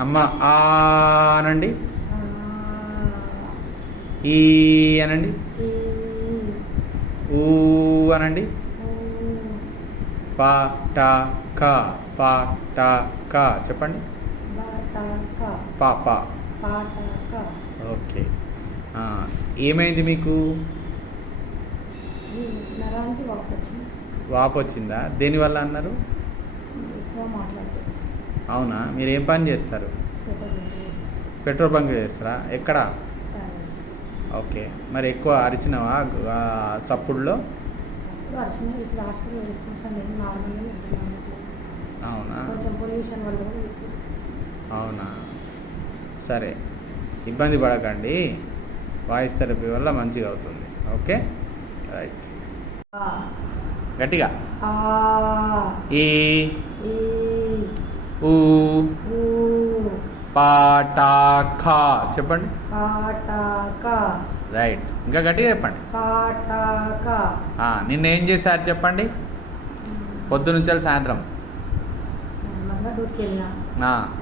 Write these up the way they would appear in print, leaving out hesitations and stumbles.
అమ్మ ఆ అనండి. ఆ, ఈ అనండి. ఈ, ఊ అనండి. ఊ, పా టా కా పా టా కా చెప్పండి. బాటాక, పా పా. పాటాక. ఓకే. ఆ, ఏమైంది మీకు? ఈ నరానికి వాపు వచ్చింది. వాపు వచ్చిందా? దేనివల్ల అన్నారు? ఎక్కువ మాట్లాడితే అవునా, మీరు ఏం పని చేస్తారు? పెట్రోల్ చేస్తాం. పెట్రోల్ బంక్ చేస్తారా? ఎక్కడ? ప్యాలెస్. ఓకే. మరి ఎక్కువ అరిచినావా సప్పుడులో? అప్పుడు అరిచిన ఇప్పుడు హాస్పిటల్ వేసుకుంటాం. నేను నార్మల్గా వింటున్నాను. అవునా? కొంచెం పొల్యూషన్ వల్ల కూడా ఇప్పుడు అవునా, సరే, ఇబ్బంది పడకండి. వాయిస్ థెరపీ వల్ల మంచిగా అవుతుంది. Okay, right. ఆ, గట్టిగా. ఆ, ఈ ఈ, ఊ ఊ, పాటాఖా చెప్పండి. పాటాక, రైట్. ఇంకా గట్టిగా చెప్పండి. పాటాక. నిన్న ఏం చేశారు చెప్పండి? పొద్దునుంచి సాయంత్రం. నార్మల్గా డ్యూటీకి వెళ్ళినా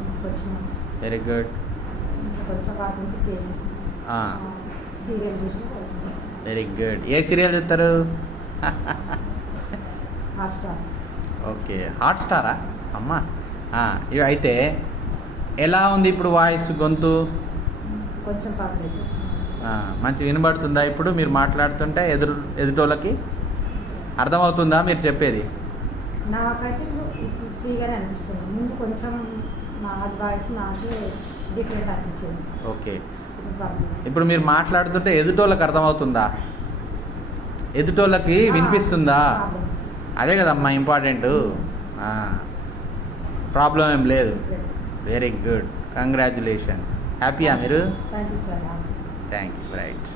ఇంటికి వచ్చినా వెరీ గుడ్. కొంచెం వర్క్ ఉంటే చేసేసిన. సీరియల్ చూసి వెరీ గుడ్. ఏ సీరియల్ చూస్తారు? హాట్స్టార్. ఓకే, హాట్ స్టారా? అమ్మా, ఇవి అయితే ఎలా ఉంది ఇప్పుడు వాయిస్, గొంతు? కొంచెం పర్లేదు. మంచి వినబడుతుందా ఇప్పుడు మీరు మాట్లాడుతుంటే? ఎదుటోళ్ళకి అర్థమవుతుందా మీరు చెప్పేది? నాకైతే ఇప్పుడు ఫ్రీగానే అనిపిస్తుంది. ముందు కొంచెం నా వాయిస్ నాకే డిఫరెంట్ అనిపించింది. ఓకే. ఇప్పుడు పర్లేదు. ఇప్పుడు మీరు మాట్లాడుతుంటే ఎదుటోళ్ళకి అర్థమవుతుందా? ఎదుటోళ్ళకి వినిపిస్తుందా? ప్రాబ్లం. అదే కదమ్మా ఇంపార్టెంట్. ప్రాబ్లం ఏం లేదు. Very good, congratulations. హ్యాపీయా మీరు? Thank you sir. Thank you. Right.